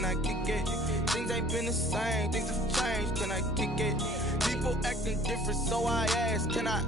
can I kick it? Things ain't been the same, things have changed, can I kick it? People acting different, so I ask, can I?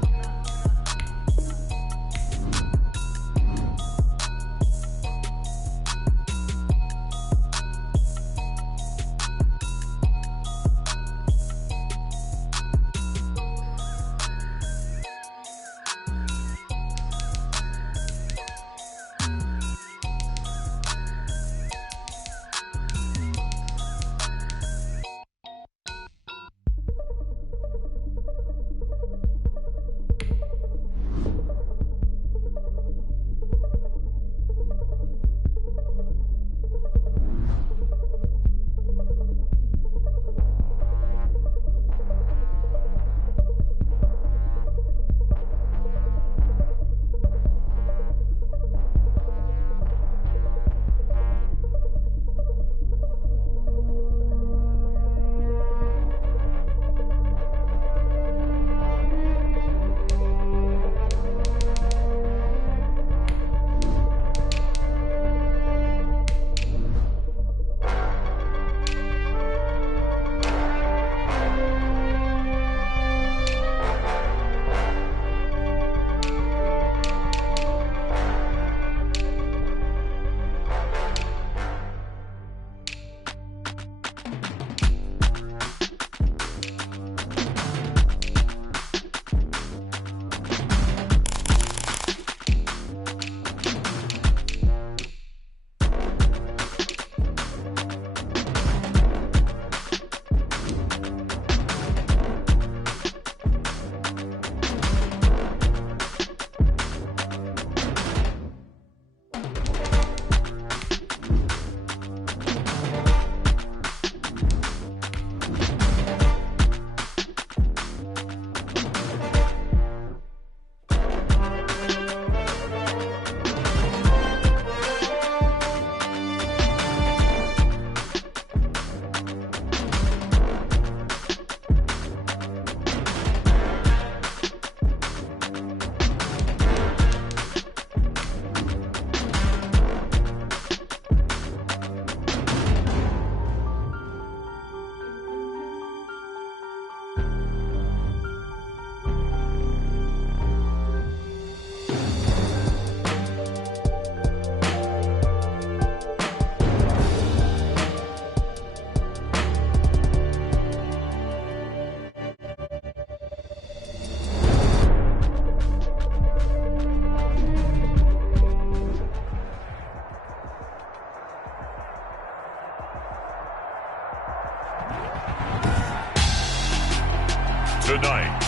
Tonight,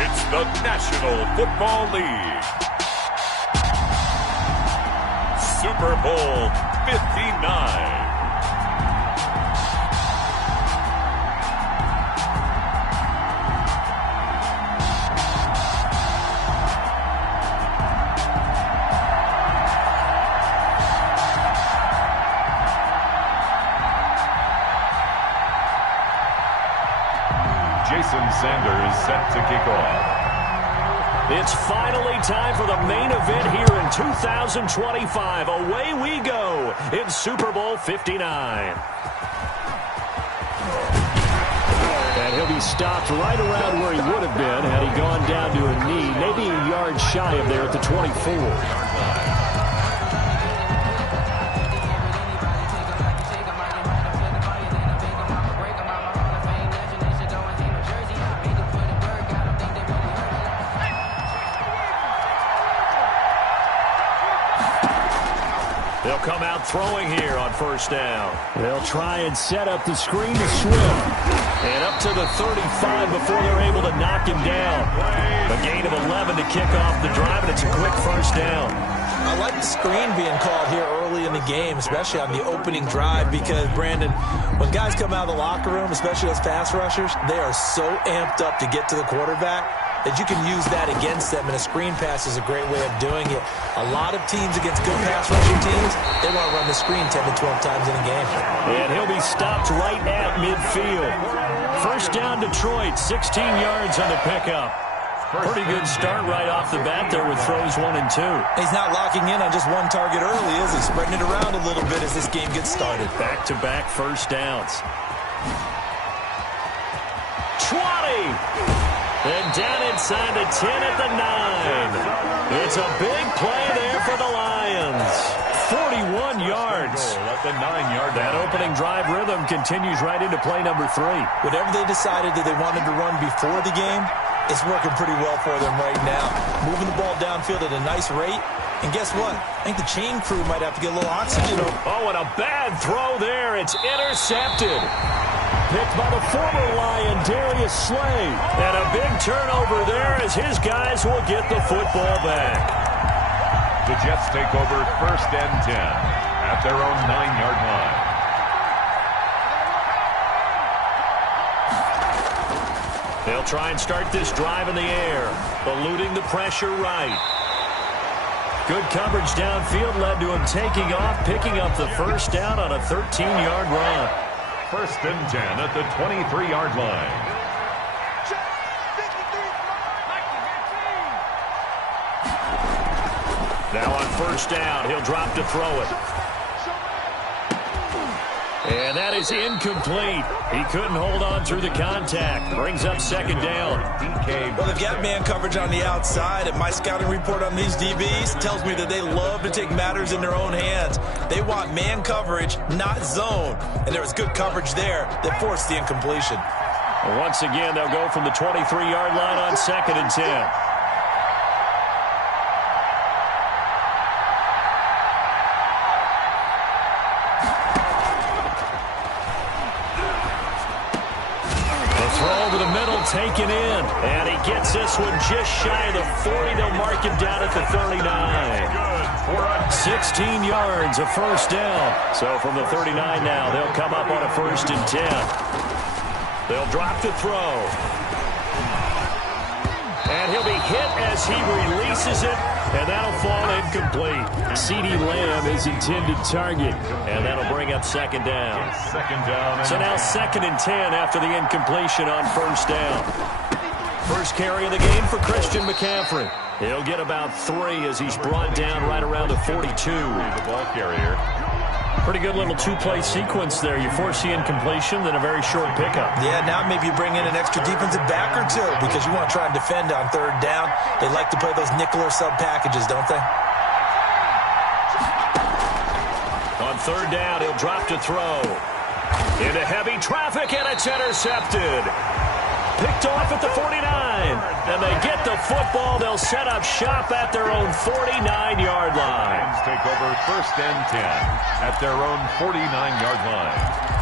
it's the National Football League. Super Bowl 59. Sanders set to kick off. It's finally time for the main event here in 2025. Away we go in Super Bowl 59. And he'll be stopped right around where he would have been had he gone down to a knee, maybe a yard shy of there at the 24. They'll come out throwing here on first down. They'll try and set up the screen to Swift. And up to the 35 before they're able to knock him down. A gain of 11 to kick off the drive, and it's a quick first down. I like the screen being called here early in the game, especially on the opening drive, because, Brandon, when guys come out of the locker room, especially those pass rushers, they are so amped up to get to the quarterback that you can use that against them, and a screen pass is a great way of doing it. A lot of teams against good pass rushing teams, they want to run the screen 10 to 12 times in a game. And he'll be stopped right at midfield. First down, Detroit, 16 yards on the pickup. Pretty good start right off the bat there with throws 1 and 2. He's not locking in on just one target early, is he? Spreading it around a little bit as this game gets started. Back-to-back first downs. 20! And down inside the 10 at the 9. It's a big play there for the Lions. 41 yards. At the 9-yard line. That opening drive rhythm continues right into play number 3. Whatever they decided that they wanted to run before the game, it's working pretty well for them right now. Moving the ball downfield at a nice rate. And guess what? I think the chain crew might have to get a little oxygen. Oh, and a bad throw there. It's intercepted. Picked by the former Lion, Darius Slay. And a big turnover there as his guys will get the football back. The Jets take over 1st and 10 at their own 9-yard line. They'll try and start this drive in the air, eluding the pressure right. Good coverage downfield led to him taking off, picking up the first down on a 13-yard run. 1st and 10 at the 23-yard line. Now on first down, he'll drop to throw it. And that is incomplete. He couldn't hold on through the contact. Brings up 2nd down. Well, they've got man coverage on the outside, and my scouting report on these DBs tells me that they love to take matters in their own hands. They want man coverage, not zone. And there was good coverage there that forced the incompletion. Well, once again, they'll go from the 23-yard line on 2nd and 10. Taken in, and he gets this one just shy of the 40. They'll mark him down at the 39. 16 yards, a first down. So from the 39 now, they'll come up on a 1st and 10. They'll drop to throw. And he'll be hit as he releases it, and that'll fall incomplete. CeeDee Lamb is intended target, and that'll bring up 2nd down. So now 2nd and 10 after the incompletion on first down. First carry of the game for Christian McCaffrey. He'll get about 3 as he's brought down right around the 42. The ball carrier. Pretty good little 2-play sequence there. You force the incompletion, then a very short pickup. Yeah, now maybe you bring in an extra defensive back or 2 because you want to try and defend on 3rd down. They like to play those nickel or sub packages, don't they? On 3rd down, he'll drop to throw. Into heavy traffic, and it's intercepted. Picked off at the 49. And they get the football. They'll set up shop at their own 49-yard line. Lions take over 1st and 10 at their own 49-yard line.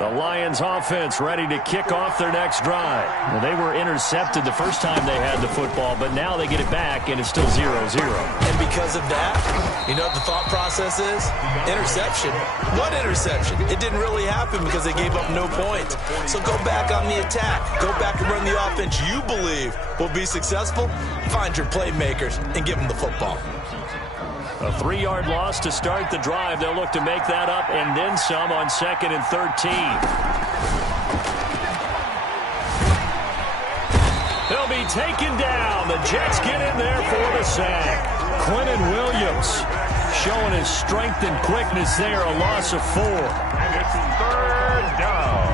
The Lions offense ready to kick off their next drive. Well, they were intercepted the first time they had the football, but now they get it back, and it's still 0-0. And because of that, you know what the thought process is? Interception. What interception? It didn't really happen because they gave up no points. So go back on the attack. Go back and run the offense you believe will be successful. Find your playmakers and give them the football. A 3-yard loss to start the drive. They'll look to make that up and then some on 2nd and 13. They'll be taken down. The Jets get in there for the sack. Quentin Williams showing his strength and quickness there. A loss of 4. And it's 3rd down.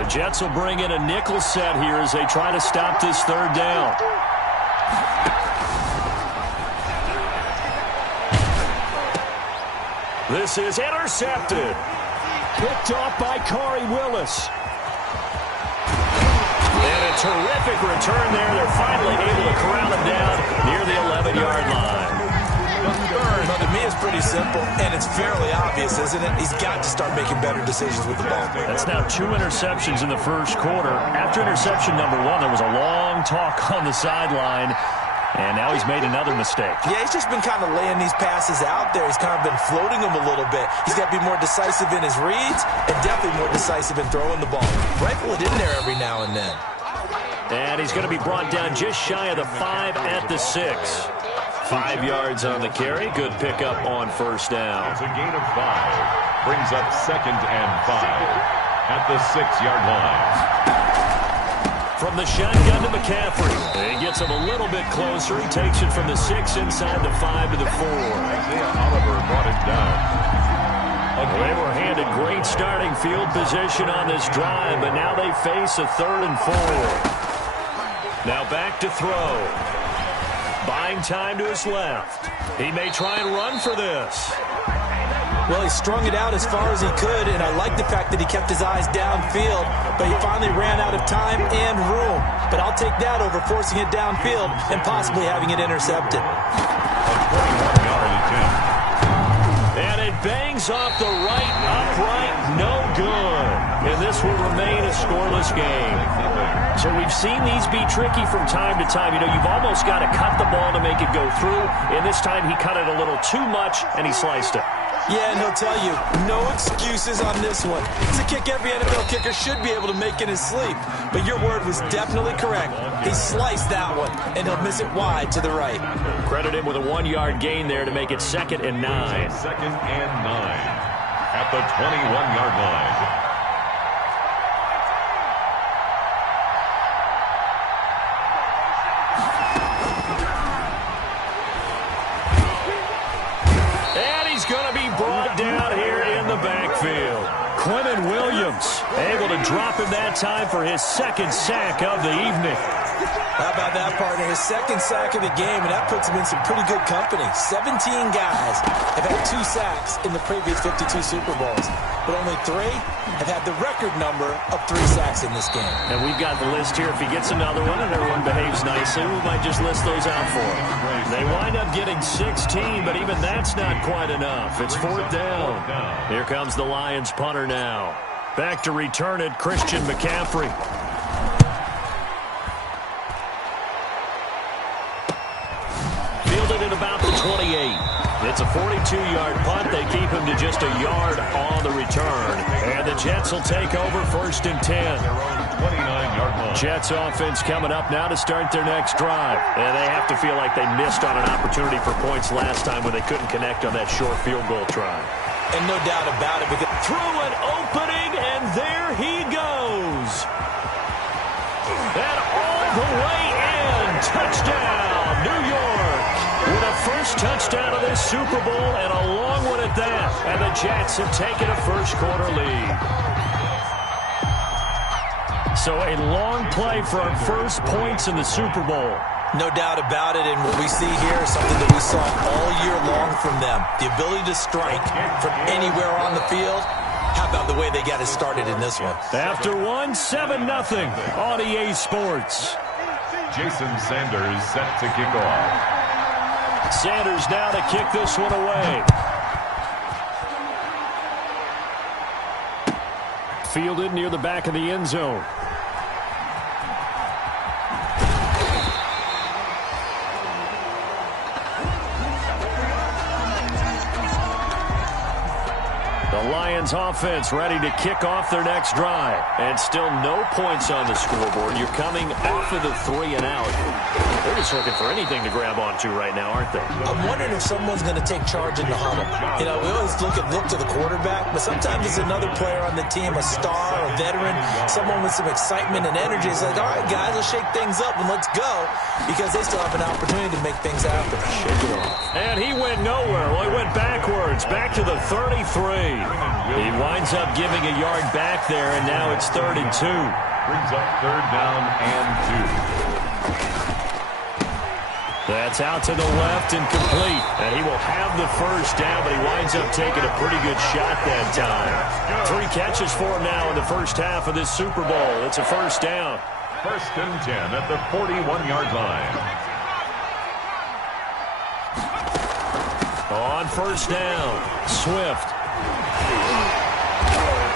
The Jets will bring in a nickel set here as they try to stop this 3rd down. This is intercepted. Picked off by Corey Willis. And a terrific return there. They're finally able to corral him down near the 11-yard line. Well, to me, it's pretty simple, and it's fairly obvious, isn't it? He's got to start making better decisions with the ball. That's now 2 interceptions in the first quarter. After interception number 1, there was a long talk on the sideline. And now he's made another mistake. Yeah, he's just been kind of laying these passes out there. He's kind of been floating them a little bit. He's got to be more decisive in his reads and definitely more decisive in throwing the ball. Rifle it in there every now and then. And he's going to be brought down just shy of the 5 at the 6. 5 yards on the carry. Good pickup on first down. It's a gain of 5. Brings up 2nd and 5 at the 6-yard line. From the shotgun to McCaffrey. He gets him a little bit closer. He takes it from the 6 inside the 5 to the 4. Isaiah Oliver brought it down. They were handed great starting field position on this drive, but now they face a 3rd and 4. Now back to throw. Buying time to his left. He may try and run for this. Well, he strung it out as far as he could, and I like the fact that he kept his eyes downfield, but he finally ran out of time and room. But I'll take that over forcing it downfield and possibly having it intercepted. A 21-yard attempt. And it bangs off the right upright, no good. And this will remain a scoreless game. So we've seen these be tricky from time to time. You know, you've almost got to cut the ball to make it go through. And this time he cut it a little too much, and he sliced it. Yeah, and he'll tell you, no excuses on this one. It's a kick every NFL kicker should be able to make in his sleep. But your word was definitely correct. He sliced that one, and he'll miss it wide to the right. Credit him with a 1-yard gain there to make it 2nd and 9. 2nd and 9 at the 21-yard line. Backfield. Quentin Williams able to drop him that time for his 2nd sack of the evening. How about that, partner? His 2nd sack of the game, and that puts him in some pretty good company. 17 guys have had 2 sacks in the previous 52 Super Bowls, but only 3 have had the record number of 3 sacks in this game. And we've got the list here. If he gets another one and everyone behaves nicely, we might just list those out for him. They wind up getting 16, but even that's not quite enough. It's 4th down. Here comes the Lions punter now. Back to return it, Christian McCaffrey. Fielded at about the 28. It's a 42-yard punt. They keep him to just a yard on the return. And the Jets will take over 1st and 10. 29-yard line. Jets offense coming up now to start their next drive. And they have to feel like they missed on an opportunity for points last time when they couldn't connect on that short field goal try. And no doubt about it, because through an opening, and there he goes. And all the way in. Touchdown, New York. With a first touchdown of this Super Bowl, and a long one at that. And the Jets have taken a first-quarter lead. So a long play for our first points in the Super Bowl. No doubt about it, and what we see here is something that we saw all year long from them. The ability to strike from anywhere on the field. How about the way they got it started in this one? After 7-0 on EA Sports. Jason Sanders set to kick off. Sanders now to kick this one away. Fielded near the back of the end zone. The Lions offense ready to kick off their next drive. And still no points on the scoreboard. You're coming off of the 3 and out. They're just looking for anything to grab onto right now, aren't they? I'm wondering if someone's going to take charge in the huddle. You know, we always look to the quarterback, but sometimes it's another player on the team, a star, a veteran, someone with some excitement and energy. It's like, all right, guys, let's shake things up and let's go, because they still have an opportunity to make things happen. Shake it off. And he went nowhere. Well, he went backwards, back to the 33. He winds up giving a yard back there, and now it's 3rd and 2. Brings up 3rd down and 2. That's out to the left and complete. And he will have the first down, but he winds up taking a pretty good shot that time. 3 catches for him now in the first half of this Super Bowl. It's a first down. 1st and 10 at the 41-yard line. On first down, Swift.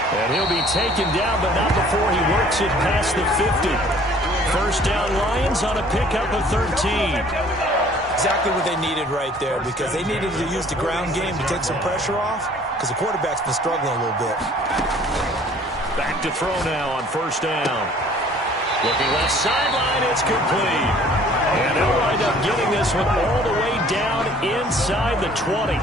And he'll be taken down, but not before he works it past the 50. First down Lions on a pickup of 13. Exactly what they needed right there, because they needed to use the ground game to take some pressure off, because the quarterback's been struggling a little bit. Back to throw now on first down. Looking left sideline, it's complete. And they'll wind up getting this one all the way down inside the 20.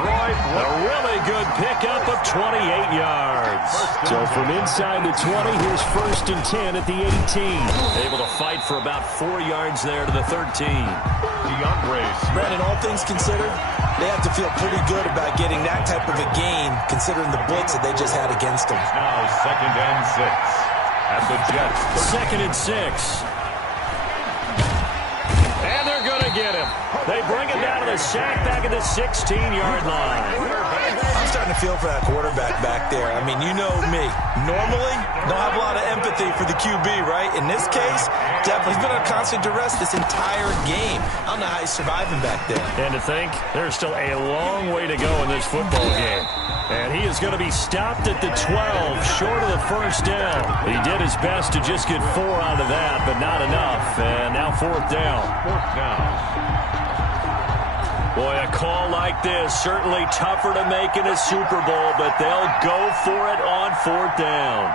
A really good pickup of 28 yards. So from inside the 20, here's first and 10 at the 18. Able to fight for about 4 yards there to the 13. Brandon, all things considered, they have to feel pretty good about getting that type of a gain, considering the blitz that they just had against them. Now second and 6 at the Jets. Second and 6. And they're going to get him. They bring him down to the sack back at the 16-yard line. I'm starting to feel for that quarterback back there. I mean, you know me. Normally, don't have a lot of empathy for the QB, right? In this case, definitely he's been on constant duress this entire game. I don't know how he's surviving back there. And to think, there's still a long way to go in this football game. And he is going to be stopped at the 12, short of the first down. He did his best to just get 4 out of that, but not enough. And now fourth down. Boy, a call like this, certainly tougher to make in a Super Bowl, but they'll go for it on fourth down.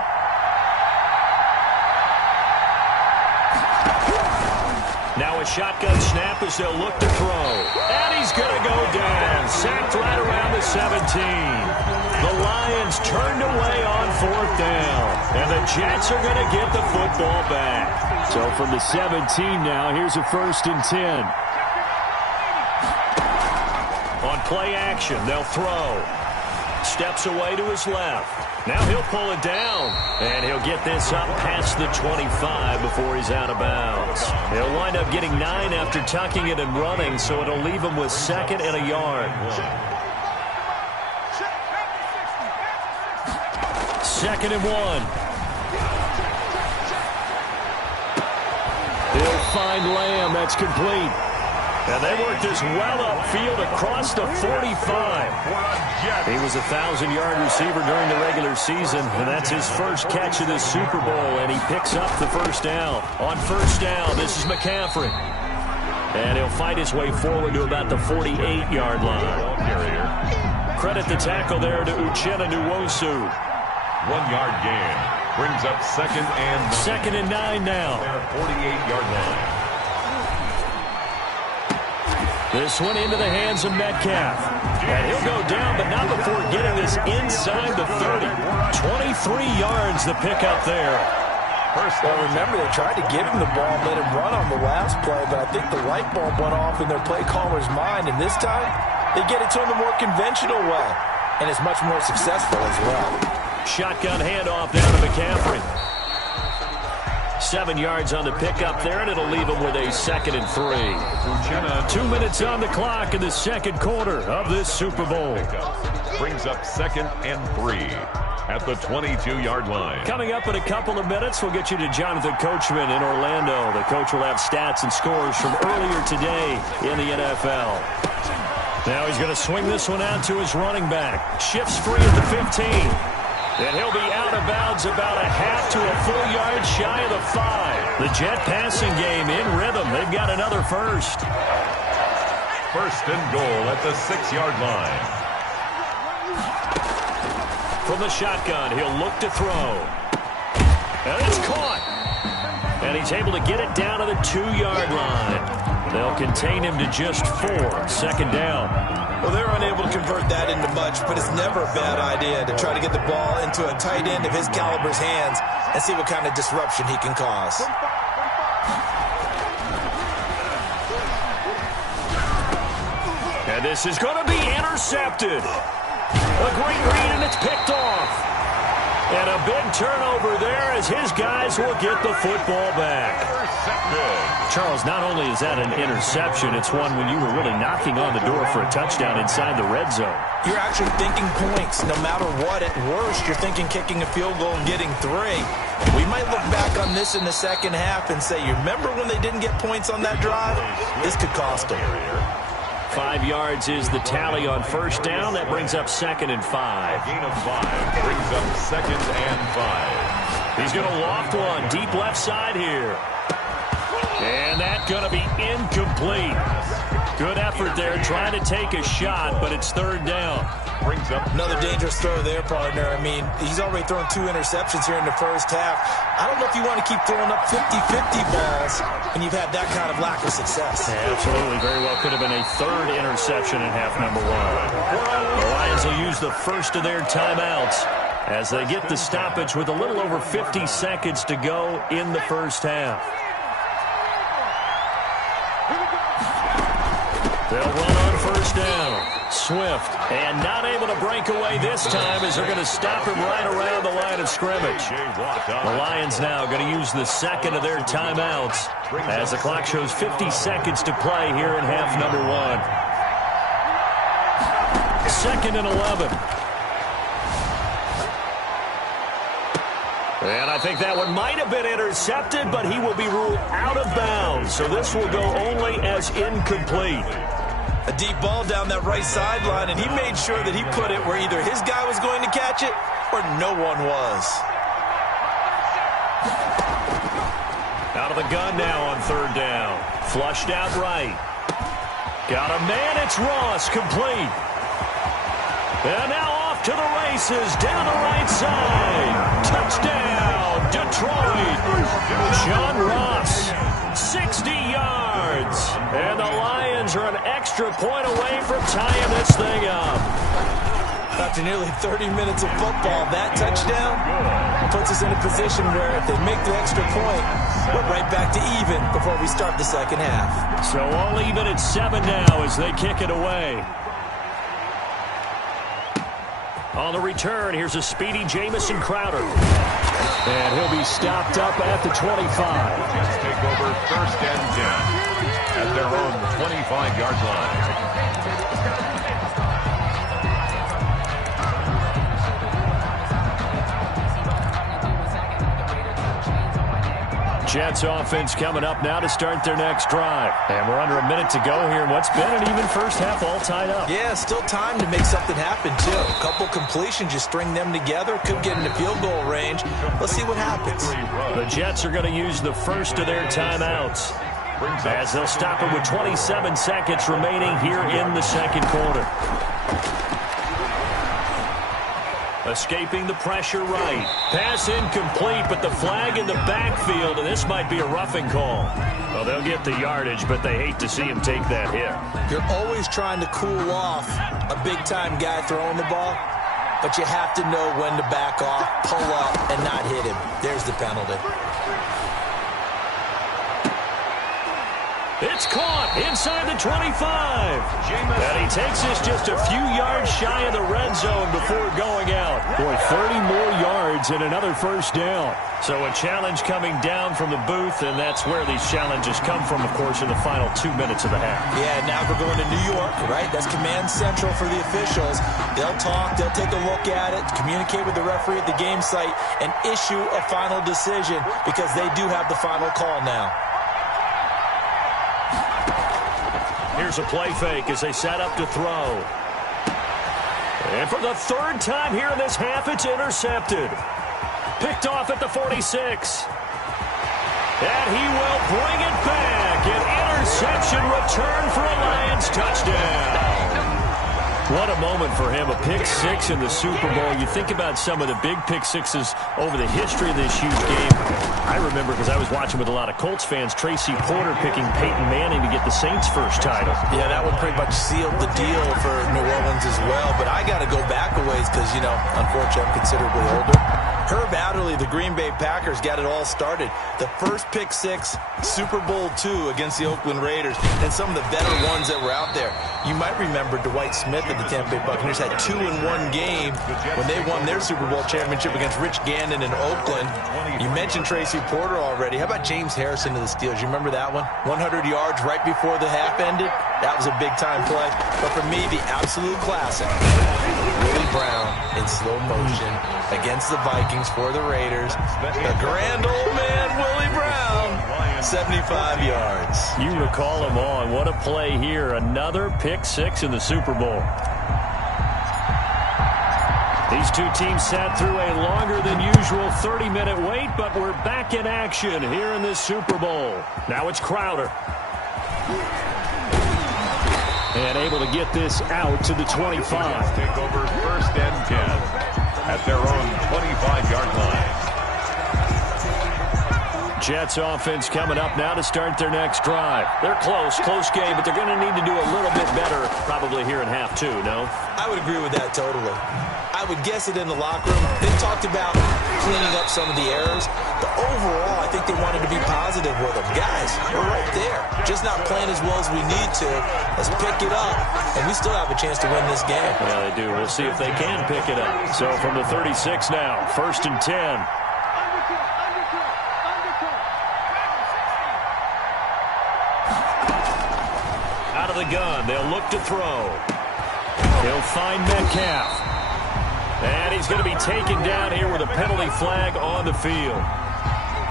Now a shotgun snap as they'll look to throw. And he's going to go down. Sacked right around the 17. The Lions turned away on fourth down. And the Jets are going to get the football back. So from the 17 now, here's a first and 10. On play action, they'll throw. Steps away to his left. Now he'll pull it down, and he'll get this up past the 25 before he's out of bounds. He'll wind up getting 9 after tucking it and running, so it'll leave him with second and a yard. Second and 1. He'll find Lamb. That's complete. And they worked this well upfield across the 45. He was a 1,000-yard receiver during the regular season, and that's his first catch of this Super Bowl, and he picks up the first down. On first down, this is McCaffrey. And he'll fight his way forward to about the 48-yard line. Credit the tackle there to Uchenna Nwosu. 1-yard gain. Brings up second and 9. Second and 9 now. 48-yard line. This one into the hands of Metcalf. And he'll go down, but not before getting this inside the 30. 23 yards the pickup there. Well, remember, they tried to give him the ball and let him run on the last play, but I think the light bulb went off in their play caller's mind, and this time they get it to him the more conventional way, and it's much more successful as well. Shotgun handoff down to McCaffrey. 7 yards on the pickup there, and it'll leave him with a second and 3. 2 minutes on the clock in the second quarter of this Super Bowl. Brings up second and 3 at the 22-yard line. Coming up in a couple of minutes, we'll get you to Jonathan Coachman in Orlando. The coach will have stats and scores from earlier today in the NFL. Now he's going to swing this one out to his running back. Shifts free at the 15. And he'll be out of bounds about a half to a full yard shy of the 5. The Jet passing game in rhythm. They've got another first. First and goal at the 6-yard line. From the shotgun, he'll look to throw. And it's caught. And he's able to get it down to the 2-yard line. They'll contain him to just 4. Second down. Well, they're unable to convert that into much, but it's never a bad idea to try to get the ball into a tight end of his caliber's hands and see what kind of disruption he can cause. And this is going to be intercepted. A great read, and it's picked off. And a big turnover there as his guys will get the football back. Charles, not only is that an interception, it's one when you were really knocking on the door for a touchdown inside the red zone. You're actually thinking points. No matter what, at worst, you're thinking kicking a field goal and getting 3. We might look back on this in the second half and say, you remember when they didn't get points on that drive? This could cost them. 5 yards is the tally on first down. That brings up second and 5. Gain of 5 brings up second and 5. He's going to loft one deep left side here. And that's going to be incomplete. Good effort there trying to take a shot, but it's third down. Brings up another dangerous throw there, partner. I mean, he's already thrown 2 interceptions here in the first half. I don't know if you want to keep throwing up 50-50 balls when you've had that kind of lack of success. Yeah, absolutely. Very well could have been a third interception in half number 1. The Lions will use the first of their timeouts as they get the stoppage with a little over 50 seconds to go in the first half. They'll run on first down. Swift, and not able to break away this time as they're going to stop him right around the line of scrimmage. The Lions now going to use the second of their timeouts as the clock shows 50 seconds to play here in half number 1. 2nd and 11. And I think that one might have been intercepted, but he will be ruled out of bounds. So this will go only as incomplete. A deep ball down that right sideline, and he made sure that he put it where either his guy was going to catch it or no one was. Out of the gun now on third down. Flushed out right. Got a man, it's Ross, complete. And now off to the races, down the right side. Touchdown, Detroit. John Ross, 60 yards. And the Lions are an extra point away from tying this thing up. After nearly 30 minutes of football, that touchdown puts us in a position where if they make the extra point, we're right back to even before we start the second half. So all even at 7 now as they kick it away. On the return, here's a speedy Jamison Crowder. And he'll be stopped up at the 25. Just take over 1st and 10 at their own 25-yard line. Jets offense coming up now to start their next drive. And we're under a minute to go here in what's been an even first half, all tied up. Yeah, still time to make something happen, too. A couple completions, you string them together, could get into field goal range. Let's see what happens. The Jets are going to use the first of their timeouts as they'll stop it with 27 seconds remaining here in the second quarter. Escaping the pressure right. Pass incomplete, but the flag in the backfield, and this might be a roughing call. Well, they'll get the yardage, but they hate to see him take that hit. You're always trying to cool off a big-time guy throwing the ball, but you have to know when to back off, pull up, and not hit him. There's the penalty. It's caught inside the 25. And he takes us just a few yards shy of the red zone before going out. Boy, 30 more yards and another first down. So a challenge coming down from the booth, and that's where these challenges come from, of course, in the final 2 minutes of the half. Yeah, now we're going to New York, right? That's command central for the officials. They'll talk, they'll take a look at it, communicate with the referee at the game site, and issue a final decision because they do have the final call now. Here's a play fake as they set up to throw. And for the third time here in this half, it's intercepted. Picked off at the 46. And he will bring it back. An interception return for a Lions touchdown. What a moment for him. A pick six in the Super Bowl. You think about some of the big pick sixes over the history of this huge game. I remember, because I was watching with a lot of Colts fans, Tracy Porter picking Peyton Manning to get the Saints' first title. Yeah, that one pretty much sealed the deal for New Orleans as well. But I got to go back a ways because, you know, unfortunately, I'm considerably older. Herb Adderley, the Green Bay Packers, got it all started. The first pick six, Super Bowl II against the Oakland Raiders, and some of the better ones that were out there. You might remember Dwight Smith of the Tampa Bay Buccaneers had 2-in-1 game when they won their Super Bowl championship against Rich Gannon in Oakland. You mentioned Tracy Porter already. How about James Harrison of the Steelers? You remember that one? 100 yards right before the half ended. That was a big-time play. But for me, the absolute classic, Willie Brown in slow motion against the Vikings for the Raiders. The grand old man, Willie Brown, 75 yards. You recall them all, and what a play here. Another pick six in the Super Bowl. These two teams sat through a longer than usual 30-minute wait, but we're back in action here in this Super Bowl. Now it's Crowder. And able to get this out to the 25. Take over 1st and 10 at their own 25-yard line. Jets offense coming up now to start their next drive. They're close game, but they're going to need to do a little bit better probably here in half two, no? I would agree with that totally. I would guess it in the locker room. They talked about cleaning up some of the errors, but overall, I think they wanted to be positive with them. Guys, we're right there. Just not playing as well as we need to. Let's pick it up, and we still have a chance to win this game. Yeah, they do. We'll see if they can pick it up. So from the 36 now, 1st and 10. Out of the gun, they'll look to throw. He'll find Metcalf. And he's going to be taken down here with a penalty flag on the field.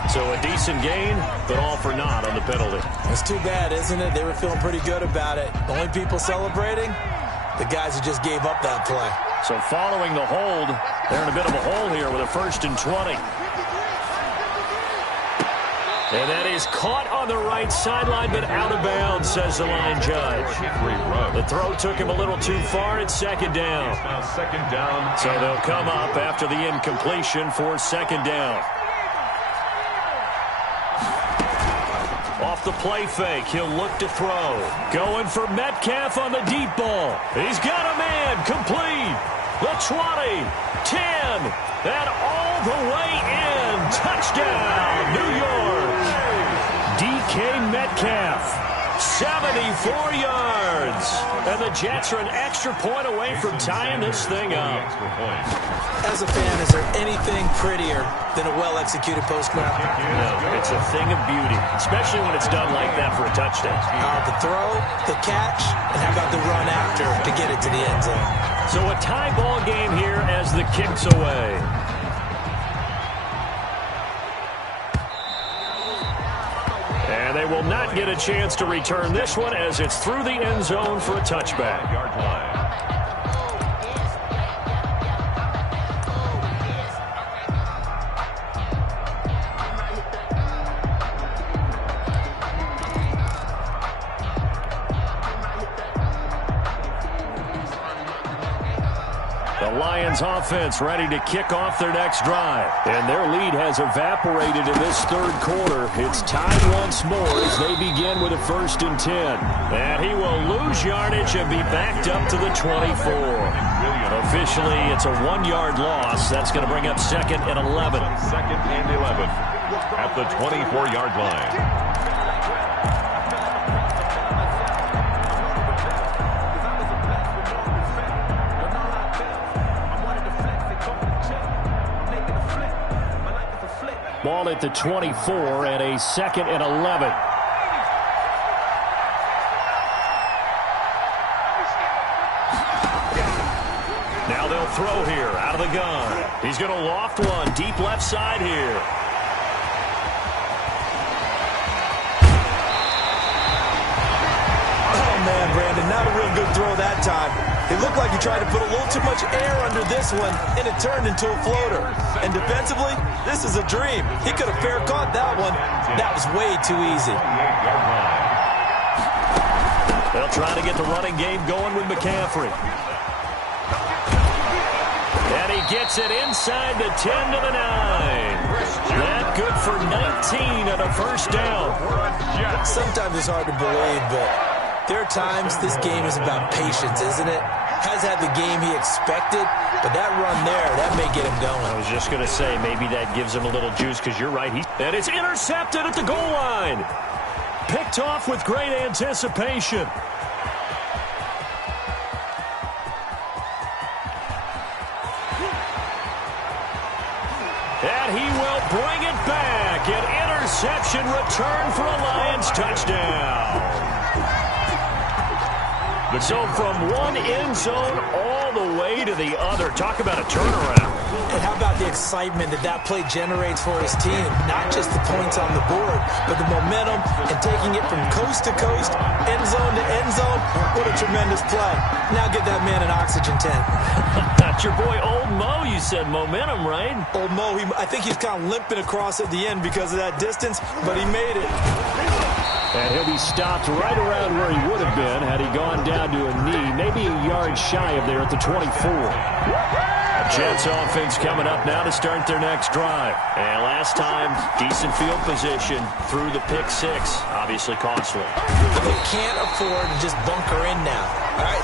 So a decent gain, but all for naught on the penalty. It's too bad, isn't it? They were feeling pretty good about it. The only people celebrating, the guys who just gave up that play. So following the hold, they're in a bit of a hole here with a 1st and 20. And that is caught on the right sideline, but out of bounds, says the line judge. The throw took him a little too far. It's 2nd down. Now 2nd down. So they'll come up after the incompletion for 2nd down. Off the play fake, he'll look to throw. Going for Metcalf on the deep ball. He's got a man, complete. The 20, 10, and all the way in. Touchdown, New York. DK Metcalf, 74 yards. And the Jets are an extra point away from tying this thing up. As a fan, is there anything prettier than a well-executed post-route? No, it's a thing of beauty, especially when it's done like that for a touchdown. How about the throw, the catch, and how about the run after to get it to the end zone? So a tie ball game here as the kick's away. And they will not get a chance to return this one as it's through the end zone for a touchback. Yard line. Lions offense ready to kick off their next drive. And their lead has evaporated in this 3rd quarter. It's tied once more as they begin with a 1st and 10. And he will lose yardage and be backed up to the 24. Officially, it's a 1-yard loss. That's going to bring up 2nd and 11. 2nd and 11 at the 24-yard line. Ball at the 24 and a 2nd and 11. Now they'll throw here out of the gun. He's going to loft one deep left side here. Oh, man, Brandon, not a real good throw that time. It looked like he tried to put a little too much air under this one, and it turned into a floater. And defensively, this is a dream. He could have fair caught that one. That was way too easy. They'll try to get the running game going with McCaffrey. And he gets it inside the 10 to the 9. That good for 19 and a 1st down. Sometimes it's hard to believe, but there are times this game is about patience, isn't it? Has had the game he expected, but that run there, that may get him going. I was just going to say, maybe that gives him a little juice because you're right. And it's intercepted at the goal line. Picked off with great anticipation. And he will bring it back. An interception return for a Lions touchdown. So from one end zone all the way to the other. Talk about a turnaround. And how about the excitement that play generates for his team? Not just the points on the board, but the momentum and taking it from coast to coast, end zone to end zone. What a tremendous play. Now get that man an oxygen tent. That's your boy Old Mo. You said momentum, right? Old Mo, I think he's kind of limping across at the end because of that distance, but he made it. And he'll be stopped right around where he would have been had he gone down to a knee, maybe a yard shy of there at the 24. Jets offense coming up now to start their next drive. And last time, decent field position through the pick six. Obviously costly. They can't afford to just bunker in now. All right,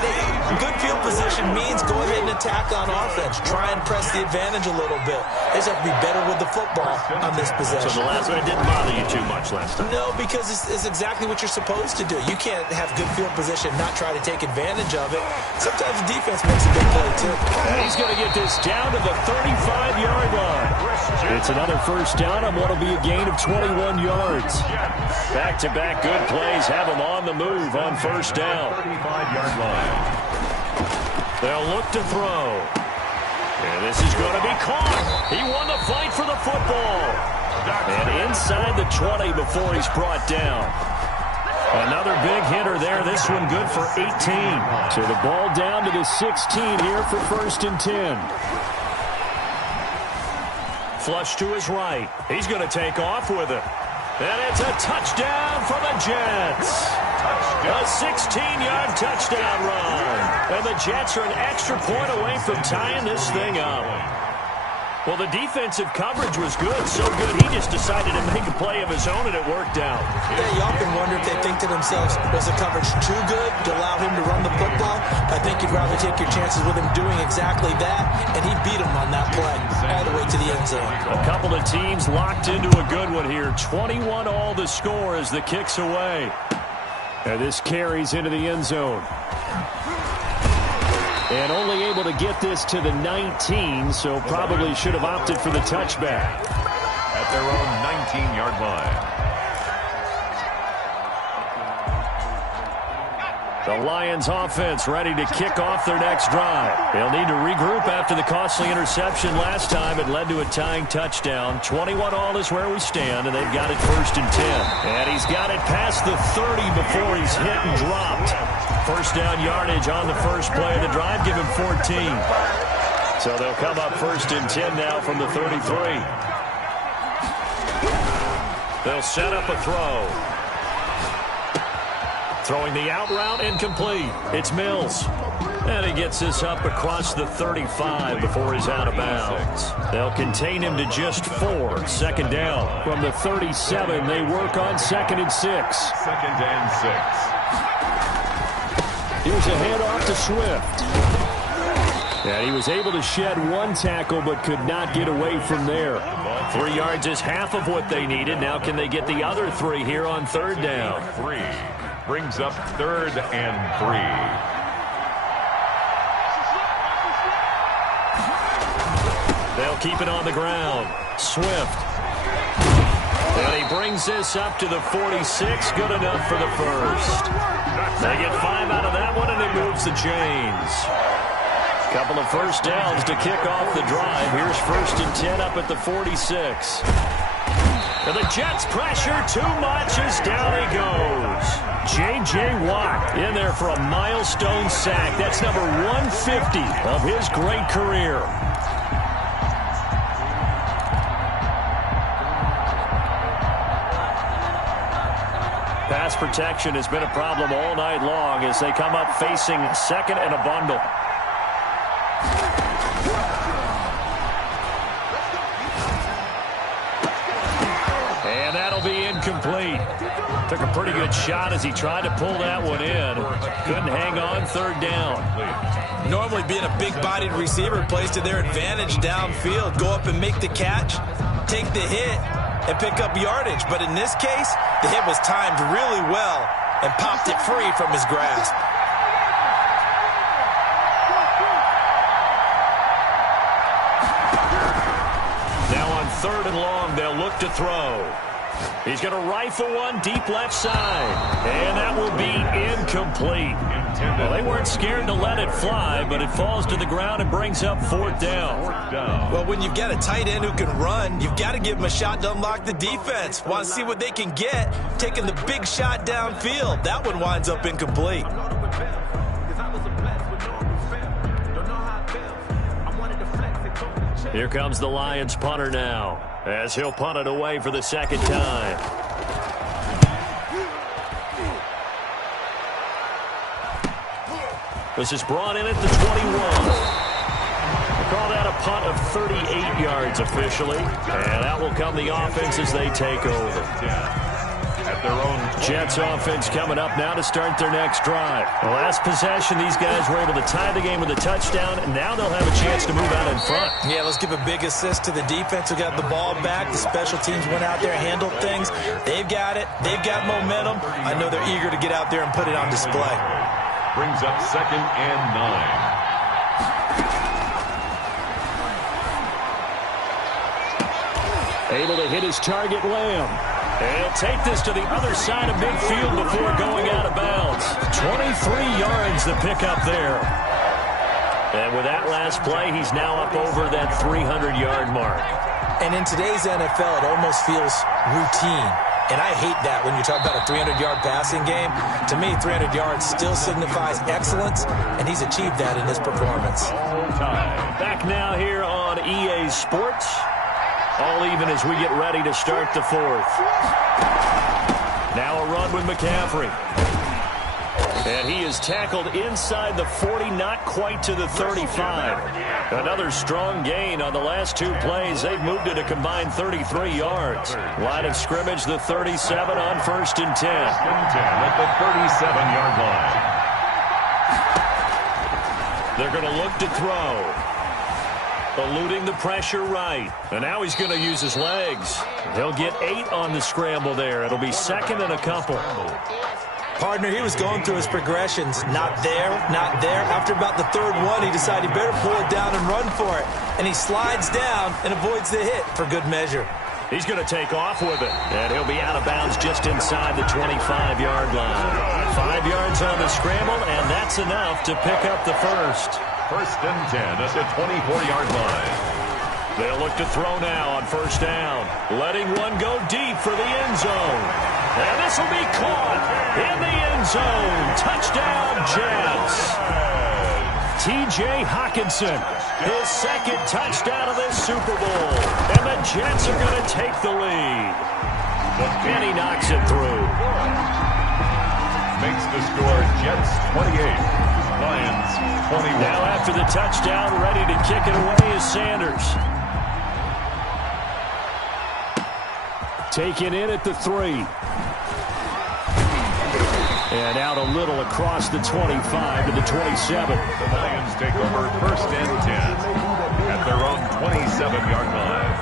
good field position means go ahead and attack on offense. Try and press the advantage a little bit. They just have to be better with the football on this possession. So the last one didn't bother you too much last time? No, because it's exactly what you're supposed to do. You can't have good field position, not try to take advantage of it. Sometimes the defense makes a big play, too. And he's going to get this down to the 35-yard line. It's another first down on what will be a gain of 21 yards. Back-to-back good plays have him on the move on first down. 35-yard line. They'll look to throw. And this is going to be caught. He won the fight for the football. And inside the 20 before he's brought down. Another big hitter there. This one good for 18. So the ball down to the 16 here for 1st and 10. Flush to his right. He's going to take off with it. And it's a touchdown for the Jets. A 16-yard touchdown run. And the Jets are an extra point away from tying this thing up. Well, the defensive coverage was good, so good he just decided to make a play of his own, and it worked out. Yeah, you often wonder if they think to themselves, was the coverage too good to allow him to run the football? I think you'd rather take your chances with him doing exactly that, and he beat him on that play all the way to the end zone. A couple of teams locked into a good one here. 21 all the score as the kick's away. And this carries into the end zone. And only able to get this to the 19, so probably should have opted for the touchback. At their own 19-yard line. The Lions offense ready to kick off their next drive. They'll need to regroup after the costly interception last time. It led to a tying touchdown. 21 all is where we stand, and they've got it 1st and 10. And he's got it past the 30 before he's hit and dropped. First down yardage on the first play of the drive. Give him 14. So they'll come up 1st and 10 now from the 33. They'll set up a throw. Throwing the out route, incomplete. It's Mills. And he gets this up across the 35 before he's out of bounds. They'll contain him to just 4. 2nd down. From the 37, they work on 2nd and 6. 2nd and 6. Here's a handoff to Swift. And he was able to shed one tackle but could not get away from there. 3 yards is half of what they needed. Now can they get the other 3 here on 3rd down? 3 brings up 3rd and 3. They'll keep it on the ground. Swift. And he brings this up to the 46. Good enough for the first. They get 5 out of that one, and it moves the chains. Couple of first downs to kick off the drive. Here's 1st and 10 up at the 46. And the Jets pressure too much as down he goes. J.J. Watt in there for a milestone sack. That's number 150 of his great career. Pass protection has been a problem all night long as they come up facing 2nd and a bundle. And that'll be incomplete. Took a pretty good shot as he tried to pull that one in. Couldn't hang on 3rd down. Normally being a big-bodied receiver plays to their advantage downfield. Go up and make the catch, take the hit, and pick up yardage. But in this case, the hit was timed really well and popped it free from his grasp. Now on 3rd and long, they'll look to throw. He's going to rifle one deep left side. And that will be incomplete. Well, they weren't scared to let it fly, but it falls to the ground and brings up fourth down. Well, when you've got a tight end who can run, you've got to give him a shot to unlock the defense. Want to see what they can get, taking the big shot downfield. That one winds up incomplete. Here comes the Lions punter now, as he'll punt it away for the second time. This is brought in at the 21. Call that a punt of 38 yards officially. And out will come the offense as they take over. At their own Jets offense coming up now to start their next drive. The last possession, these guys were able to tie the game with a touchdown, and now they'll have a chance to move out in front. Yeah, let's give a big assist to the defense who got the ball back. The special teams went out there and handled things. They've got it. They've got momentum. I know they're eager to get out there and put it on display. Brings up 2nd and 9. Able to hit his target, Lamb. And he'll take this to the other side of midfield before going out of bounds. 23 yards to pick up there. And with that last play, he's now up over that 300-yard mark. And in today's NFL, it almost feels routine. And I hate that when you talk about a 300-yard passing game. To me, 300 yards still signifies excellence, and he's achieved that in his performance. Back now here on EA Sports. All even as we get ready to start the fourth. Now a run with McCaffrey. And he is tackled inside the 40, not quite to the 35. Another strong gain on the last two plays. They've moved it a combined 33 yards. Line of scrimmage, the 37 on 1st and 10. At the 37-yard line. They're going to look to throw. Eluding the pressure right. And now he's going to use his legs. He'll get 8 on the scramble there. It'll be 2nd and a couple. Partner, he was going through his progressions. Not there, not there. After about the 3rd one, he decided he better pull it down and run for it. And he slides down and avoids the hit for good measure. He's going to take off with it. And he'll be out of bounds just inside the 25-yard line. 5 yards on the scramble, and that's enough to pick up the first. 1st and 10 at the 24-yard line. They'll look to throw now on 1st down. Letting one go deep for the end zone. And this will be caught in the end zone. Touchdown, Jets. T.J. Hockenson, his 2nd touchdown of this Super Bowl. And the Jets are going to take the lead. And he knocks it through. Makes the score Jets 28. Lions 21. Now after the touchdown, ready to kick it away is Sanders. Taken in at the 3. And out a little across the 25 to the 27. The Lions take over 1st and 10 at their own 27-yard line.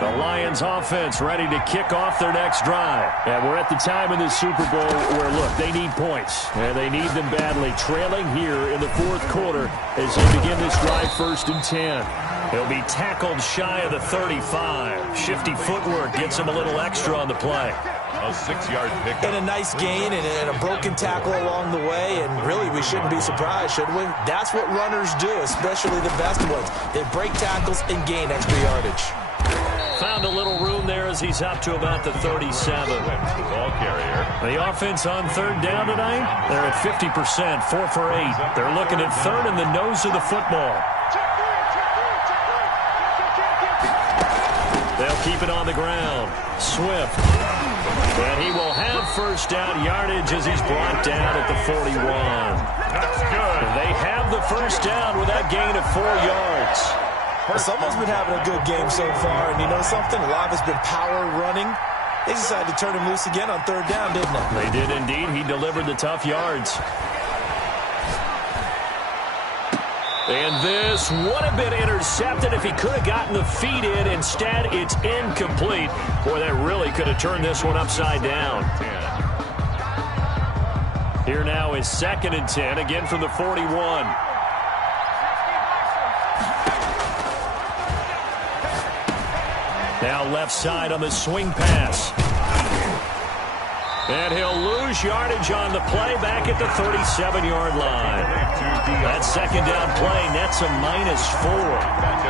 The Lions offense ready to kick off their next drive. And we're at the time in this Super Bowl where, look, they need points. And they need them badly. Trailing here in the 4th quarter as they begin this drive 1st and 10. He'll be tackled shy of the 35. Shifty footwork gets him a little extra on the play. A 6-yard pick. And a nice gain and a broken tackle along the way. And really, we shouldn't be surprised, should we? That's what runners do, especially the best ones. They break tackles and gain extra yardage. Found a little room there as he's up to about the 37. Ball carrier. The offense on 3rd down tonight, they're at 50%, 4 for 8. They're looking at 3rd in the nose of the football. They'll keep it on the ground. Swift. And he will have 1st down yardage as he's brought down at the 41. That's good. They have the 1st down with that gain of 4 yards. Well, someone's been having a good game so far, and you know something? A lot has been power running. They decided to turn him loose again on 3rd down, didn't they? They did indeed. He delivered the tough yards. And this would have been intercepted if he could have gotten the feet in. Instead, it's incomplete. Boy, that really could have turned this one upside down. Here now is 2nd and 10, again from the 41. Now left side on the swing pass. And he'll lose yardage on the play back at the 37-yard line. That second down play nets a -4.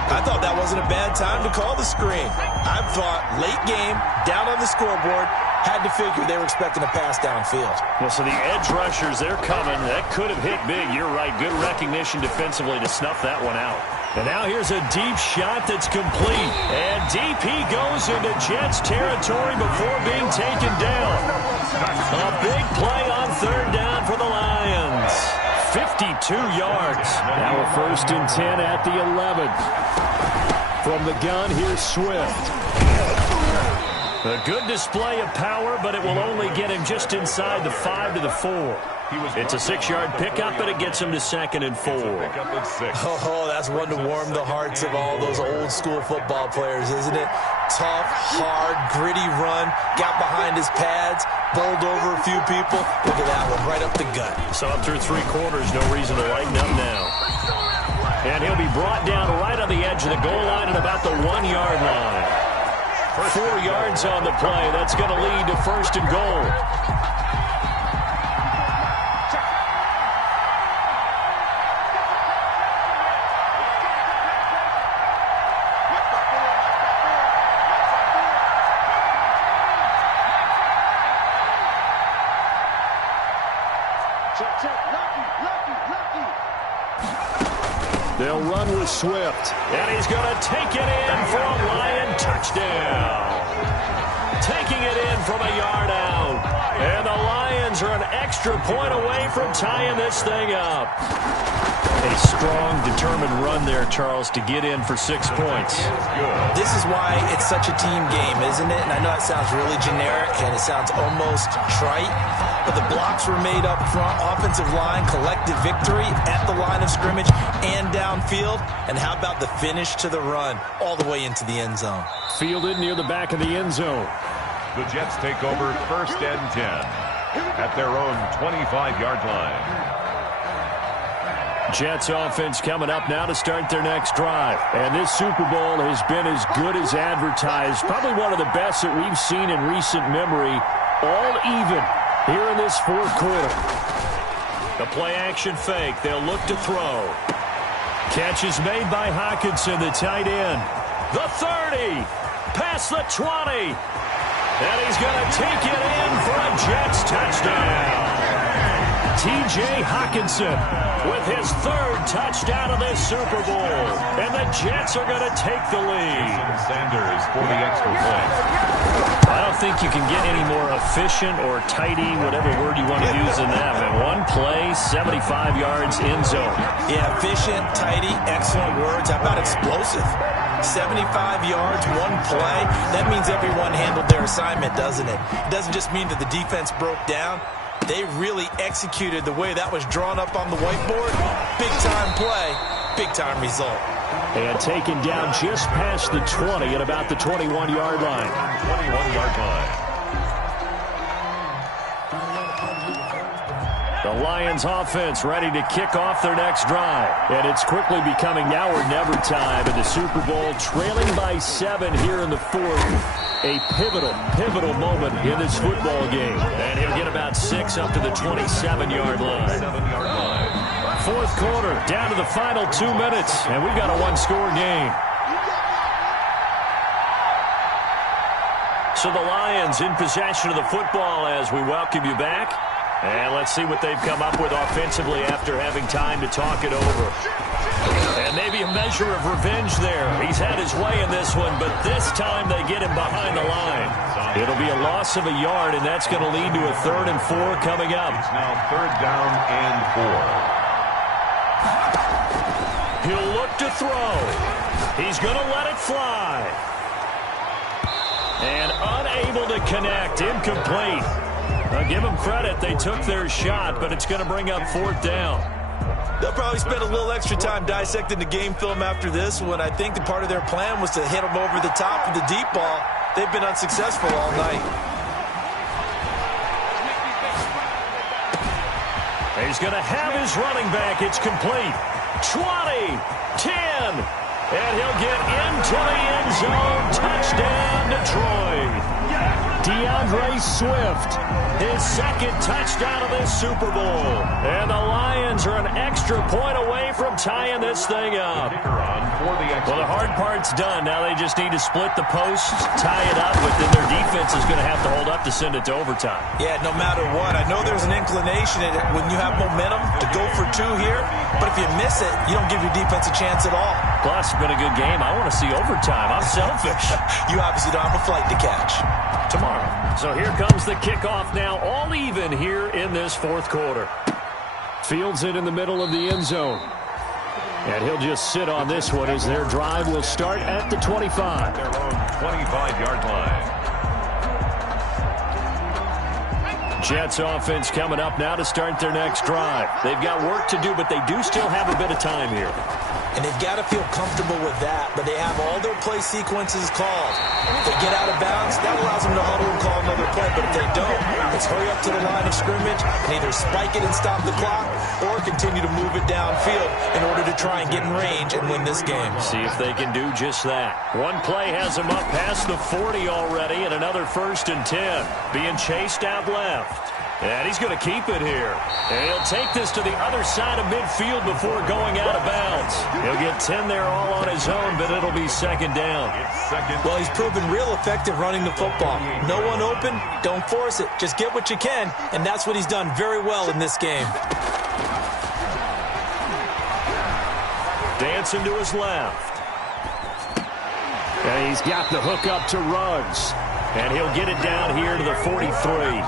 I thought that wasn't a bad time to call the screen. I thought late game, down on the scoreboard, had to figure they were expecting a pass downfield. Well, so the edge rushers, they're coming. That could have hit big. You're right. Good recognition defensively to snuff that one out. And now here's a deep shot that's complete. And deep he goes into Jets territory before being taken down. A big play on third down for the Lions. 52 yards. Now a 1st and 10 at the 11th. From the gun, here's Swift. A good display of power, but it will only get him just inside the 5 to the 4. It's a 6-yard pickup, but it gets him to 2nd and 4. Oh, that's one to warm the hearts of all those old-school football players, isn't it? Tough, hard, gritty run, got behind his pads, bowled over a few people. Look at that one, right up the gut. So up through 3 quarters, no reason to lighten up now. And he'll be brought down right on the edge of the goal line at about the 1-yard line. 4 yards on the play. That's going to lead to 1st and goal. They'll run with Swift. And he's going to take it in for a Lion touchdown. Taking it in from a yard out. And the Lions are an extra point away from tying this thing up. A strong, determined run there, Charles, to get in for 6 points. This is why it's such a team game, isn't it? And I know it sounds really generic and it sounds almost trite, but the blocks were made up front, offensive line, collective victory at the line of scrimmage and downfield. And how about the finish to the run all the way into the end zone? Fielded near the back of the end zone. The Jets take over 1st and 10 at their own 25-yard line. Jets offense coming up now to start their next drive. And this Super Bowl has been as good as advertised. Probably one of the best that we've seen in recent memory. All even here in this 4th quarter. The play-action fake. They'll look to throw. Catch is made by Hockenson, the tight end. The 30. Past the 20. And he's going to take it in for a Jets touchdown. T.J. Hockenson with his 3rd touchdown of this Super Bowl. And the Jets are going to take the lead. Sanders for the extra point. I don't think you can get any more efficient or tidy, whatever word you want to use in that. But one play, 75 yards, end zone. Yeah, efficient, tidy, excellent words. How about explosive? 75 yards, one play. That means everyone handled their assignment, doesn't it? It doesn't just mean that the defense broke down. They really executed the way that was drawn up on the whiteboard. Big-time play, big-time result. And taken down just past the 20 at about the 21-yard line. 21-yard line. The Lions offense ready to kick off their next drive. And it's quickly becoming now or never time in the Super Bowl, trailing by 7 here in the 4th. A pivotal moment in this football game. And he'll get about 6 up to the 27-yard line. 4th quarter, down to the final 2 minutes. And we've got a 1-score game. So the Lions in possession of the football as we welcome you back. And let's see what they've come up with offensively after having time to talk it over. And maybe a measure of revenge there. He's had his way in this one, but this time they get him behind the line. It'll be a loss of a yard, and that's going to lead to a 3rd and 4 coming up. It's now 3rd down and 4. He'll look to throw. He's going to let it fly. And unable to connect, incomplete. I'll give them credit. They took their shot, but it's going to bring up 4th down. They'll probably spend a little extra time dissecting the game film after this one. I think the part of their plan was to hit them over the top of the deep ball. They've been unsuccessful all night. He's going to have his running back. It's complete. 20, 10, and he'll get into the end zone. Touchdown, Detroit. DeAndre Swift, his second touchdown of this Super Bowl. And the Lions are an extra point away from tying this thing up. Well, the hard part's done. Now they just need to split the posts, tie it up, but then their defense is going to have to hold up to send it to overtime. Yeah, no matter what. I know there's an inclination in it when you have momentum to go for two here, but if you miss it, you don't give your defense a chance at all. Plus, it's been a good game. I want to see overtime. I'm selfish. You obviously don't have a flight to catch. Tomorrow. So here comes the kickoff now, all even here in this fourth quarter. Fields it in the middle of the end zone. And he'll just sit on this one as their drive will start at the 25. Their own 25-yard line. Jets offense coming up now to start their next drive. They've got work to do, but they do still have a bit of time here. And they've got to feel comfortable with that, but they have all their play sequences called. If they get out of bounds, that allows them to huddle and call another play, but if they don't, it's hurry up to the line of scrimmage and either spike it and stop the clock or continue to move it downfield in order to try and get in range and win this game. See if they can do just that. One play has them up past the 40 already, and another 1st and 10. Being chased out left. And he's going to keep it here. And he'll take this to the other side of midfield before going out of bounds. He'll get 10 there all on his own, but it'll be second down. Well, he's proven real effective running the football. No one open, don't force it. Just get what you can, and that's what he's done very well in this game. Dancing to his left. And he's got the hook up to Ruggs. And he'll get it down here to the 43.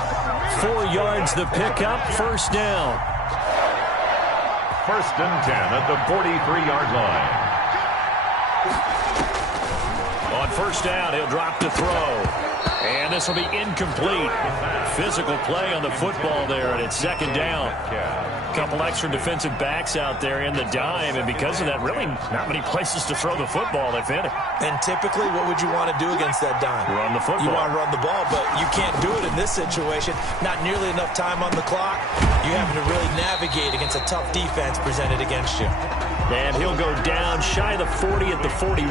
4 yards the pickup, first down. 1st and 10 at the 43-yard line. On first down, he'll drop to throw. And this will be incomplete. Physical play on the football there, and it's second down. A couple extra defensive backs out there in the dime, and because of that, really not many places to throw the football, if any. And typically, what would you want to do against that dime? Run the football. You want to run the ball, but you can't do it in this situation. Not nearly enough time on the clock. You having to really navigate against a tough defense presented against you. And he'll go down shy of the 40 at the 41.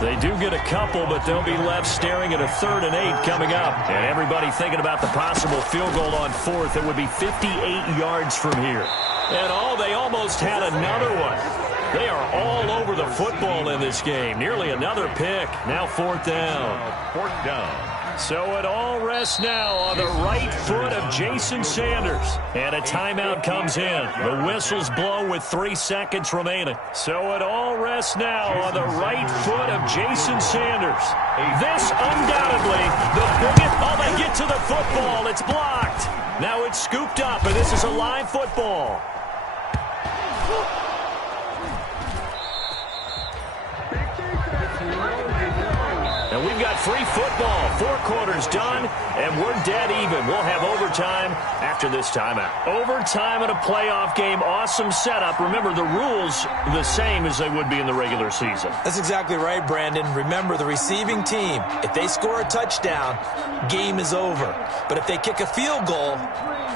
They do get a couple, but they'll be left staring at a 3rd and 8 coming up. And everybody thinking about the possible field goal on 4th. It would be 58 yards from here. And they almost had another one. They are all over the football in this game. Nearly another pick. Now 4th down. 4th down. So it all rests now on the right foot of Jason Sanders. And a timeout comes in. The whistles blow with 3 seconds remaining. So it all rests now on the right foot of Jason Sanders. This undoubtedly the biggest. They get to the football. It's blocked. Now it's scooped up, and this is a live football. And we've got free football. 4 quarters done, and we're dead even. We'll have overtime after this timeout. Overtime in a playoff game. Awesome setup. Remember, the rules the same as they would be in the regular season. That's exactly right, Brandon. Remember, the receiving team, if they score a touchdown, game is over. But if they kick a field goal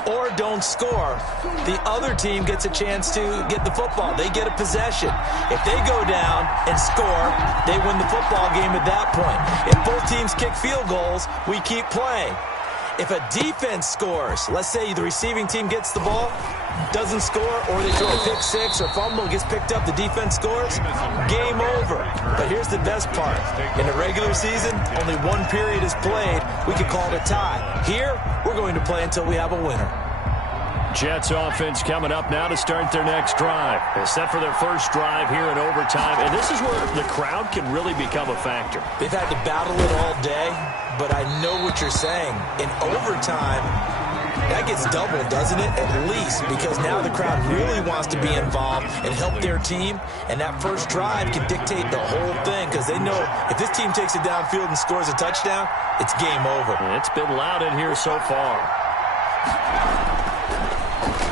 or don't score, the other team gets a chance to get the football. They get a possession. If they go down and score, they win the football game at that point. If both teams kick field goals, we keep playing. If a defense scores, let's say the receiving team gets the ball, doesn't score, or they throw a pick 6 or fumble, gets picked up, the defense scores, game over. But here's the best part. In the regular season, only 1 period is played. We could call it a tie. Here, we're going to play until we have a winner. Jets offense coming up now to start their next drive. They're set for their first drive here in overtime, and this is where the crowd can really become a factor. They've had to battle it all day, but I know what you're saying. In overtime, that gets doubled, doesn't it? At least, because now the crowd really wants to be involved and help their team, and that first drive can dictate the whole thing, because they know if this team takes it downfield and scores a touchdown, it's game over. And it's been loud in here so far.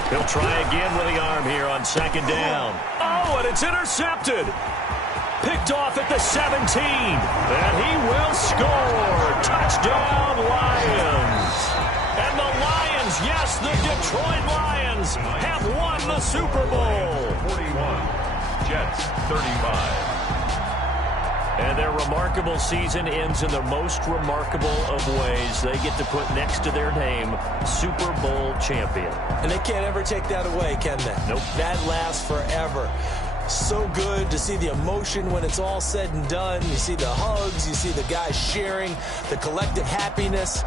He'll try again with the arm here on second down. Oh, and it's intercepted. Picked off at the 17. And he will score. Touchdown, Lions. And the Lions, yes, the Detroit Lions have won the Super Bowl. 41, Jets 35. And their remarkable season ends in the most remarkable of ways. They get to put next to their name, Super Bowl champion. And they can't ever take that away, can they? Nope. That lasts forever. So good to see the emotion when it's all said and done. You see the hugs, you see the guys sharing, the collective happiness.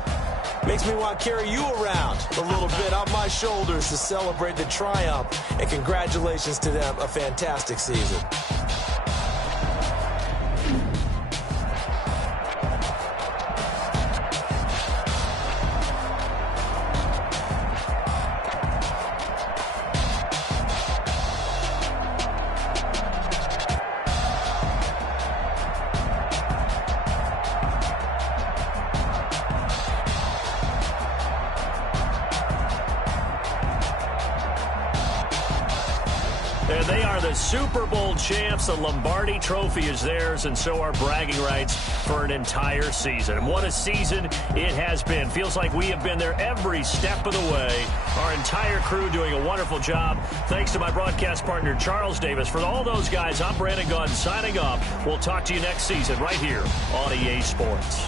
Makes me want to carry you around a little bit on my shoulders to celebrate the triumph. And congratulations to them, a fantastic season. And they are the Super Bowl champs. The Lombardi Trophy is theirs, and so are bragging rights for an entire season. And what a season it has been. Feels like we have been there every step of the way. Our entire crew doing a wonderful job. Thanks to my broadcast partner, Charles Davis. For all those guys, I'm Brandon Gunn signing off. We'll talk to you next season right here on EA Sports.